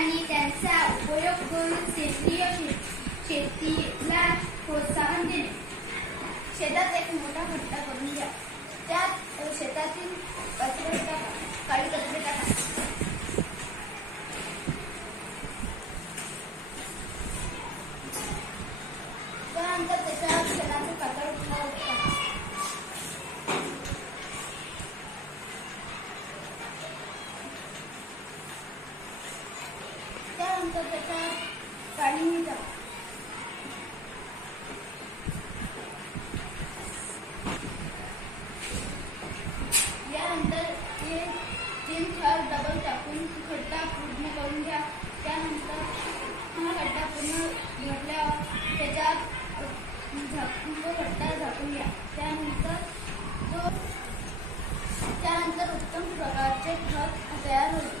आणि त्यांचा उपयोग करून सेंद्रिय शेतीला प्रोत्साहन देणे. शेतात एक मोठा खड्डा करून घ्या. त्यात शेतातील कचरे टाका, काळी कचरे टाका. त्यानंतर त्याच्या शेणाचे पातळ टाका. त्यानंतर त्याच्यात पाणी मिळतं. यानंतर हे 3-4 डबल टाकून खड्डा पूर्ण करून घ्या. त्यानंतर हा खड्डा पूर्ण भरल्यावर त्याच्यात तो खड्डा झाकून घ्या. त्यानंतर उत्तम प्रकारचे खत तयार होईल.